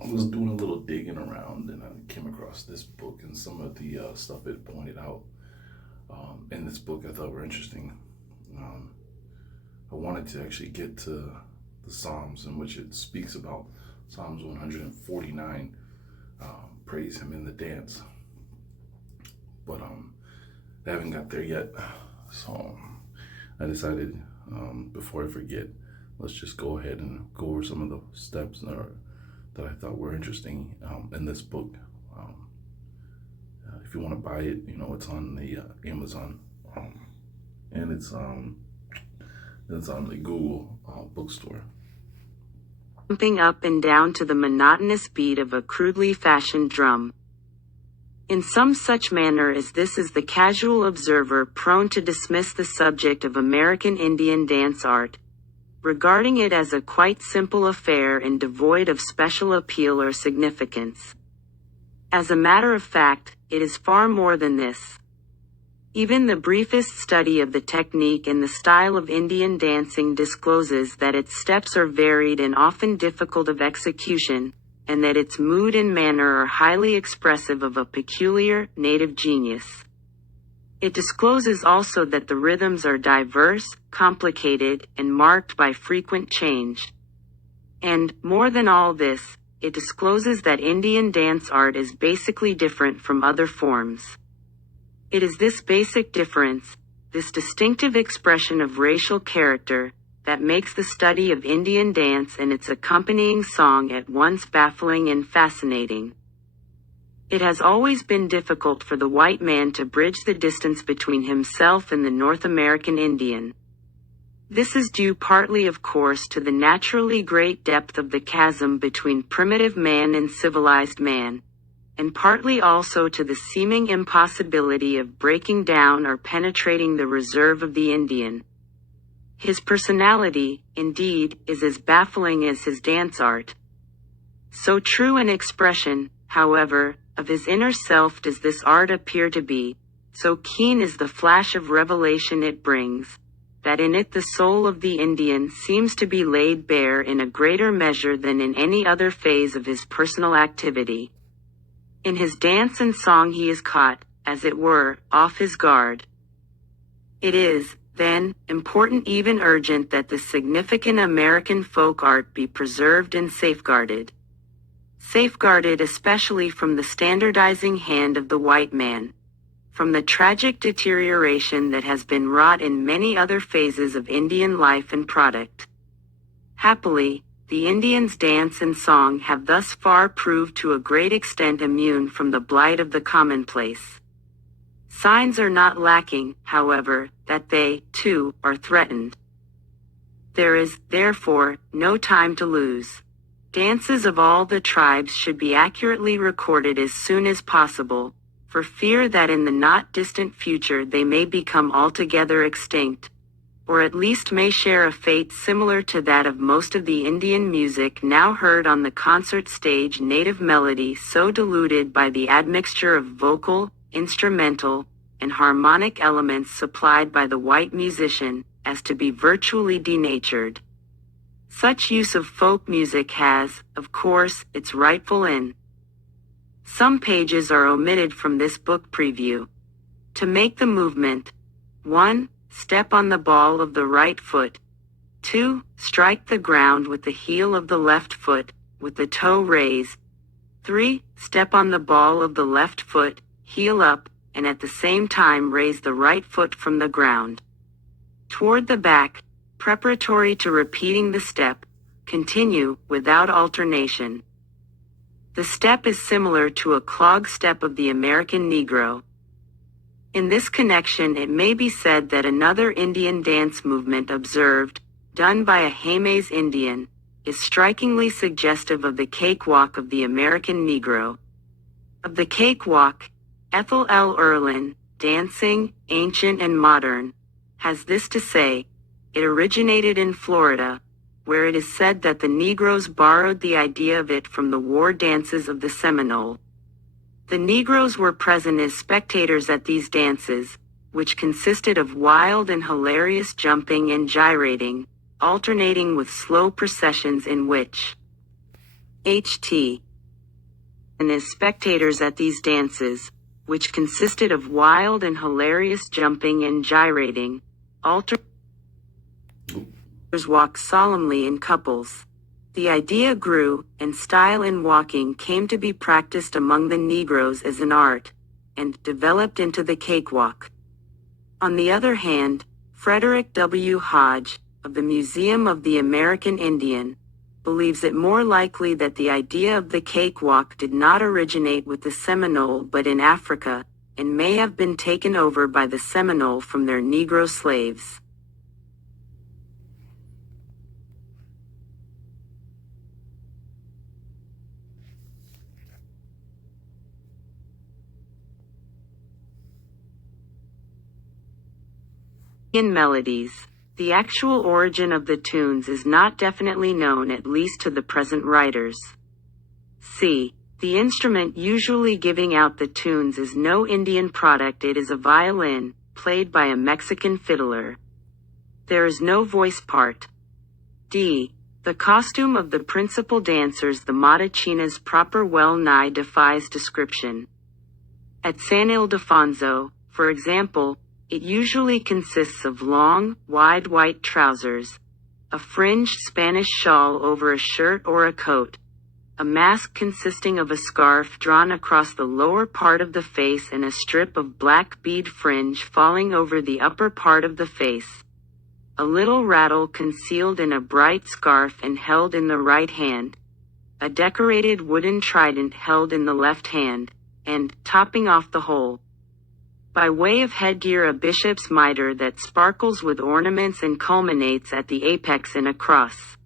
I was doing a little digging around and I came across this book and some of the stuff it pointed out in this book I thought were interesting. Um, I wanted to actually get to the Psalms in which it speaks about Psalms 149, praise him in the dance. But I haven't got there yet. So I decided before I forget, let's just go ahead and go over some of the steps that I thought were interesting in this book. If you want to buy it, it's on the Amazon, and it's on the Google bookstore. Jumping up and down to the monotonous beat of a crudely fashioned drum. In some such manner as this is the casual observer prone to dismiss the subject of American Indian dance art, regarding it as a quite simple affair and devoid of special appeal or significance. As a matter of fact, it is far more than this. Even the briefest study of the technique and the style of Indian dancing discloses that its steps are varied and often difficult of execution, and that its mood and manner are highly expressive of a peculiar, native genius. It discloses also that the rhythms are diverse, complicated, and marked by frequent change. And, more than all this, it discloses that Indian dance art is basically different from other forms. It is this basic difference, this distinctive expression of racial character, that makes the study of Indian dance and its accompanying song at once baffling and fascinating. It has always been difficult for the white man to bridge the distance between himself and the North American Indian. This is due partly, of course, to the naturally great depth of the chasm between primitive man and civilized man, and partly also to the seeming impossibility of breaking down or penetrating the reserve of the Indian. His personality, indeed, is as baffling as his dance art. So true an expression, however, of his inner self does this art appear to be, so keen is the flash of revelation it brings, that in it the soul of the Indian seems to be laid bare in a greater measure than in any other phase of his personal activity. In his dance and song he is caught, as it were, off his guard. It is, then, important, even urgent, that the significant American folk art be preserved and safeguarded. Safeguarded especially from the standardizing hand of the white man, from the tragic deterioration that has been wrought in many other phases of Indian life and product. Happily, the Indians' dance and song have thus far proved to a great extent immune from the blight of the commonplace. Signs are not lacking, however, that they, too, are threatened. There is, therefore, no time to lose. Dances of all the tribes should be accurately recorded as soon as possible, for fear that in the not distant future they may become altogether extinct, or at least may share a fate similar to that of most of the Indian music now heard on the concert stage, native melody so diluted by the admixture of vocal, instrumental, and harmonic elements supplied by the white musician, as to be virtually denatured. Such use of folk music has, of course, its rightful end. Some pages are omitted from this book preview. To make the movement: 1. Step on the ball of the right foot. 2. Strike the ground with the heel of the left foot, with the toe raised. 3. Step on the ball of the left foot, heel up, and at the same time raise the right foot from the ground. Toward the back, preparatory to repeating the step, continue, without alternation. The step is similar to a clog step of the American Negro. In this connection it may be said that another Indian dance movement observed, done by a Jemez Indian, is strikingly suggestive of the cakewalk of the American Negro. Of the cakewalk, Ethel L. Erlin, Dancing, Ancient and Modern, has this to say: it originated in Florida, where it is said that the Negroes borrowed the idea of it from the war dances of the Seminole. The Negroes were present as spectators at these dances, which consisted of wild and hilarious jumping and gyrating, alternating with slow processions in which Ht. and as spectators at these dances, which consisted of wild and hilarious jumping and gyrating, altars walked solemnly in couples. The idea grew, and style in walking came to be practiced among the Negroes as an art, and developed into the cakewalk. On the other hand, Frederick W. Hodge, of the Museum of the American Indian, believes it more likely that the idea of the cakewalk did not originate with the Seminole but in Africa, and may have been taken over by the Seminole from their Negro slaves. In melodies, the actual origin of the tunes is not definitely known, at least to the present writers. C. The instrument usually giving out the tunes is no Indian product. It is a violin, played by a Mexican fiddler. There is no voice part. D. The costume of the principal dancers, the Matachinas proper, well nigh defies description. At San Ildefonso, for example, it usually consists of long, wide white trousers, a fringed Spanish shawl over a shirt or a coat, a mask consisting of a scarf drawn across the lower part of the face and a strip of black bead fringe falling over the upper part of the face, a little rattle concealed in a bright scarf and held in the right hand, a decorated wooden trident held in the left hand, and, topping off the whole, by way of headgear, a bishop's mitre that sparkles with ornaments and culminates at the apex in a cross.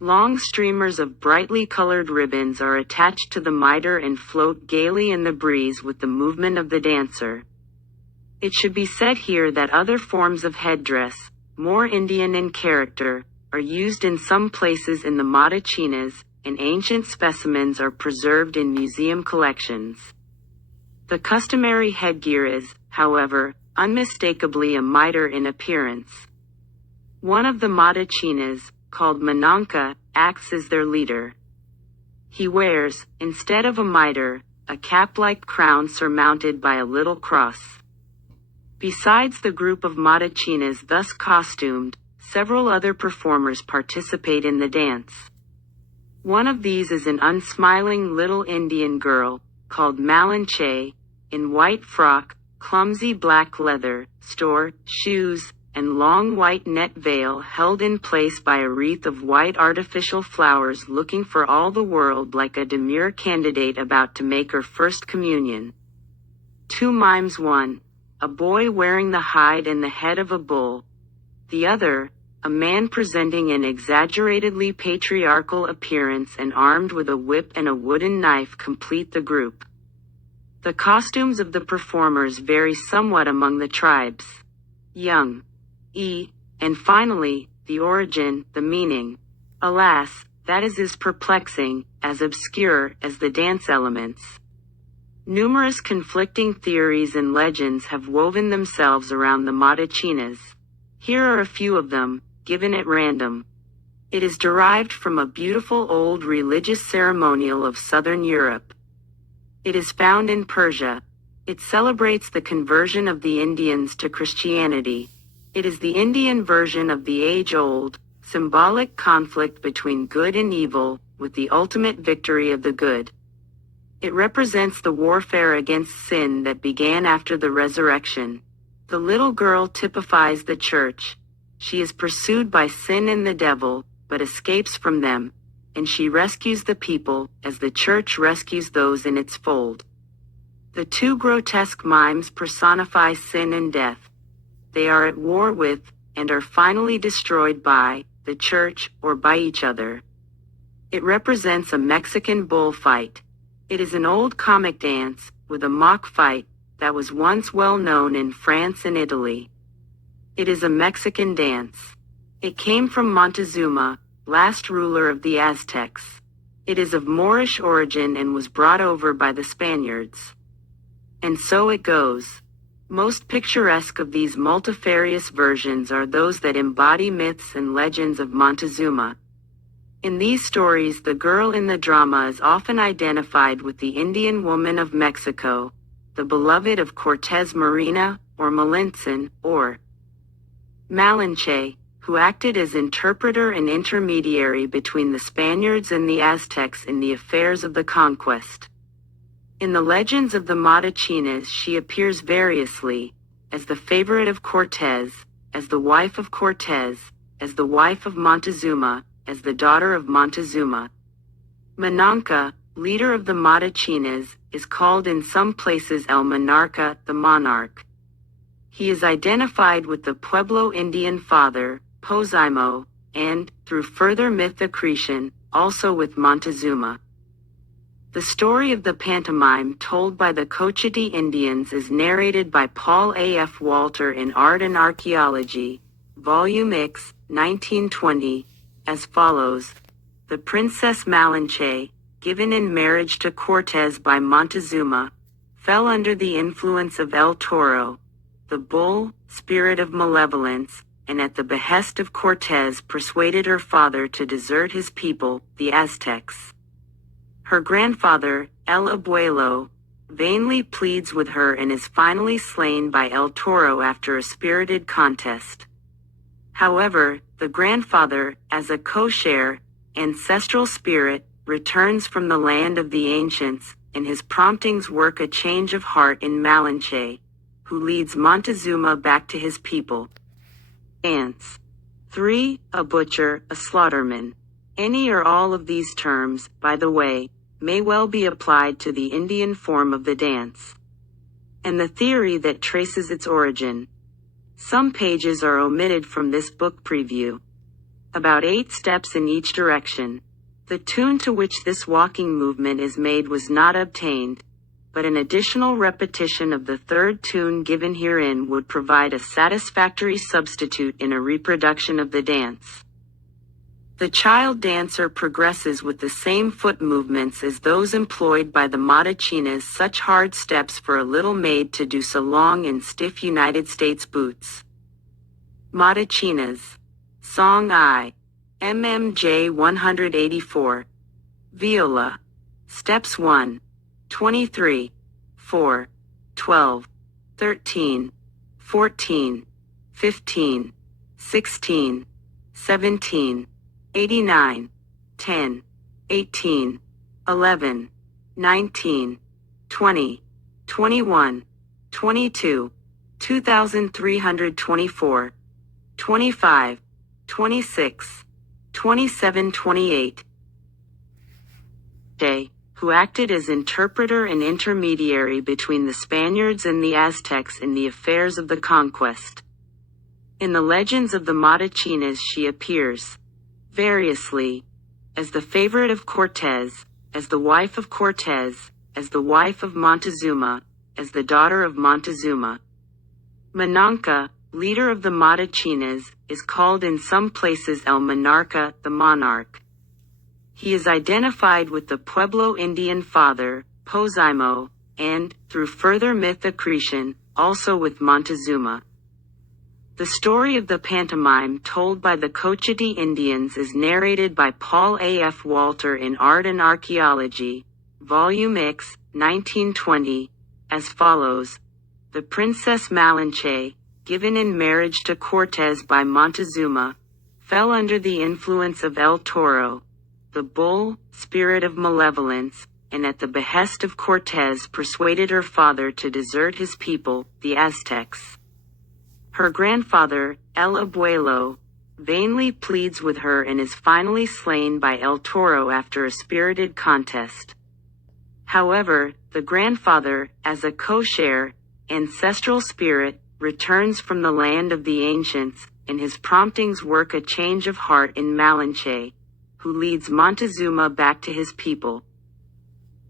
Long streamers of brightly colored ribbons are attached to the mitre and float gaily in the breeze with the movement of the dancer. It should be said here that other forms of headdress, more Indian in character, are used in some places in the Matachinas, and ancient specimens are preserved in museum collections. The customary headgear is, however, unmistakably a mitre in appearance. One of the Matachinas, called Mananka, acts as their leader. He wears, instead of a mitre, a cap-like crown surmounted by a little cross. Besides the group of Matachinas thus costumed, several other performers participate in the dance. One of these is an unsmiling little Indian girl, called Malinche, in white frock, clumsy black leather, store, shoes, and long white net veil held in place by a wreath of white artificial flowers, looking for all the world like a demure candidate about to make her first communion. Two mimes, one, a boy wearing the hide and the head of a bull, the other, a man presenting an exaggeratedly patriarchal appearance and armed with a whip and a wooden knife, complete the group. The costumes of the performers vary somewhat among the tribes. Young. E. And finally, the origin, the meaning. Alas, that is as perplexing, as obscure, as the dance elements. Numerous conflicting theories and legends have woven themselves around the Matachinas. Here are a few of them, given at random. It is derived from a beautiful old religious ceremonial of southern Europe. It is found in Persia. It celebrates the conversion of the Indians to Christianity. It is the Indian version of the age-old, symbolic conflict between good and evil, with the ultimate victory of the good. It represents the warfare against sin that began after the resurrection. The little girl typifies the church. She is pursued by sin and the devil, but escapes from them, and she rescues the people, as the church rescues those in its fold. The two grotesque mimes personify sin and death. They are at war with, and are finally destroyed by, the church, or by each other. It represents a Mexican bullfight. It is an old comic dance, with a mock fight, that was once well known in France and Italy. It is a Mexican dance. It came from Montezuma, last ruler of the Aztecs. It is of Moorish origin and was brought over by the Spaniards. And so it goes. Most picturesque of these multifarious versions are those that embody myths and legends of Montezuma. In these stories, the girl in the drama is often identified with the Indian woman of Mexico, the beloved of Cortés Marina, or Malintzin, or Malinche, who acted as interpreter and intermediary between the Spaniards and the Aztecs in the affairs of the conquest. In the legends of the Matachinas, she appears variously, as the favorite of Cortés, as the wife of Cortés, as the wife of Montezuma, as the daughter of Montezuma. Mananca, leader of the Matachinas, is called in some places El Monarca, the monarch. He is identified with the Pueblo Indian father, Paslm, and, through further myth accretion, also with Montezuma. The story of the pantomime told by the Cochiti Indians is narrated by Paul A. F. Walter in Art and Archaeology, Volume X, 1920, as follows. The Princess Malinche, given in marriage to Cortés by Montezuma, fell under the influence of El Toro, the bull, spirit of malevolence, and at the behest of Cortés persuaded her father to desert his people, the Aztecs. Her grandfather, El Abuelo, vainly pleads with her and is finally slain by El Toro after a spirited contest. However, the grandfather, as a co-share, ancestral spirit, returns from the land of the ancients, and his promptings work a change of heart in Malinche, who leads Montezuma back to his people. Ants. 3. A butcher, a slaughterman. Any or all of these terms, by the way, may well be applied to the Indian form of the dance. And the theory that traces its origin. Some pages are omitted from this book preview. About 8 steps in each direction. The tune to which this walking movement is made was not obtained, but an additional repetition of the third tune given herein would provide a satisfactory substitute in a reproduction of the dance. The child dancer progresses with the same foot movements as those employed by the Matachinas, such hard steps for a little maid to do so long in stiff United States boots. Matachinas. Song I. MMJ 184. Viola. Steps 1, 23, 4, 12, 13, 14, 15, 16, 17, 89, 10, 18, 11, 19, 20, 21, 22, 2324, 25, 26, 27, 28. J, who acted as interpreter and intermediary between the Spaniards and the Aztecs in the affairs of the conquest. In the legends of the Matachinas she appears, variously, as the favorite of Cortés, as the wife of Cortés, as the wife of Montezuma, as the daughter of Montezuma. Mananca, leader of the Matachinas, is called in some places El Monarca, the monarch. He is identified with the Pueblo Indian father, Paslm, and, through further myth accretion, also with Montezuma. The story of the pantomime told by the Cochiti Indians is narrated by Paul A. F. Walter in Art and Archaeology, Volume X, 1920, as follows. The Princess Malinche, given in marriage to Cortés by Montezuma, fell under the influence of El Toro, the bull, spirit of malevolence, and at the behest of Cortés persuaded her father to desert his people, the Aztecs. Her grandfather, El Abuelo, vainly pleads with her and is finally slain by El Toro after a spirited contest. However, the grandfather, as a co-share, ancestral spirit, returns from the land of the ancients, and his promptings work a change of heart in Malinche, who leads Montezuma back to his people.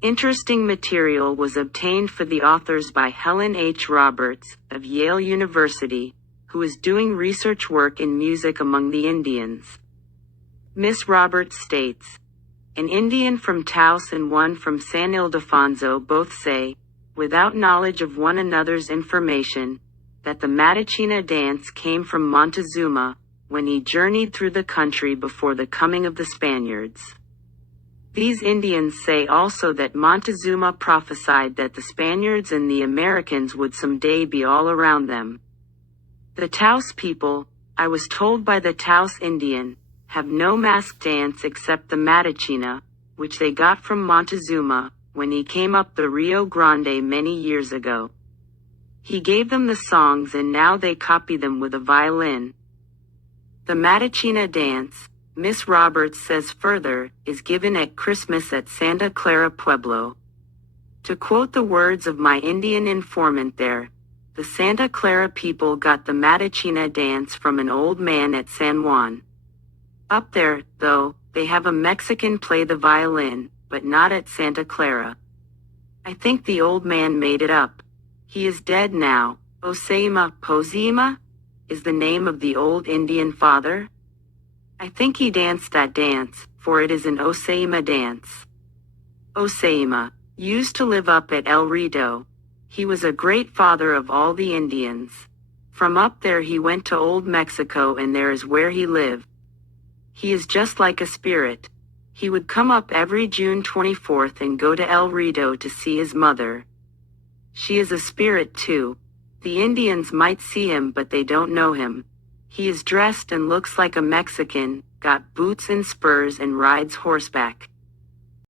Interesting material was obtained for the authors by Helen H. Roberts, of Yale University, who is doing research work in music among the Indians. Miss Roberts states, an Indian from Taos and one from San Ildefonso both say, without knowledge of one another's information, that the Matachina dance came from Montezuma, when he journeyed through the country before the coming of the Spaniards. These Indians say also that Montezuma prophesied that the Spaniards and the Americans would someday be all around them. The Taos people, I was told by the Taos Indian, have no mask dance except the Matachina, which they got from Montezuma when he came up the Rio Grande many years ago. He gave them the songs and now they copy them with a violin. The Matachina dance, Miss Roberts says further, is given at Christmas at Santa Clara Pueblo. To quote the words of my Indian informant there, the Santa Clara people got the Matachina dance from an old man at San Juan. Up there, though, they have a Mexican play the violin, but not at Santa Clara. I think the old man made it up. He is dead now. Oseima Posima is the name of the old Indian father. I think he danced that dance, for it is an Oseima dance. Oseima used to live up at El Rito. He was a great father of all the Indians. From up there he went to Old Mexico and there is where he lived. He is just like a spirit. He would come up every June 24th and go to El Rito to see his mother. She is a spirit too. The Indians might see him but they don't know him. He is dressed and looks like a Mexican, got boots and spurs and rides horseback.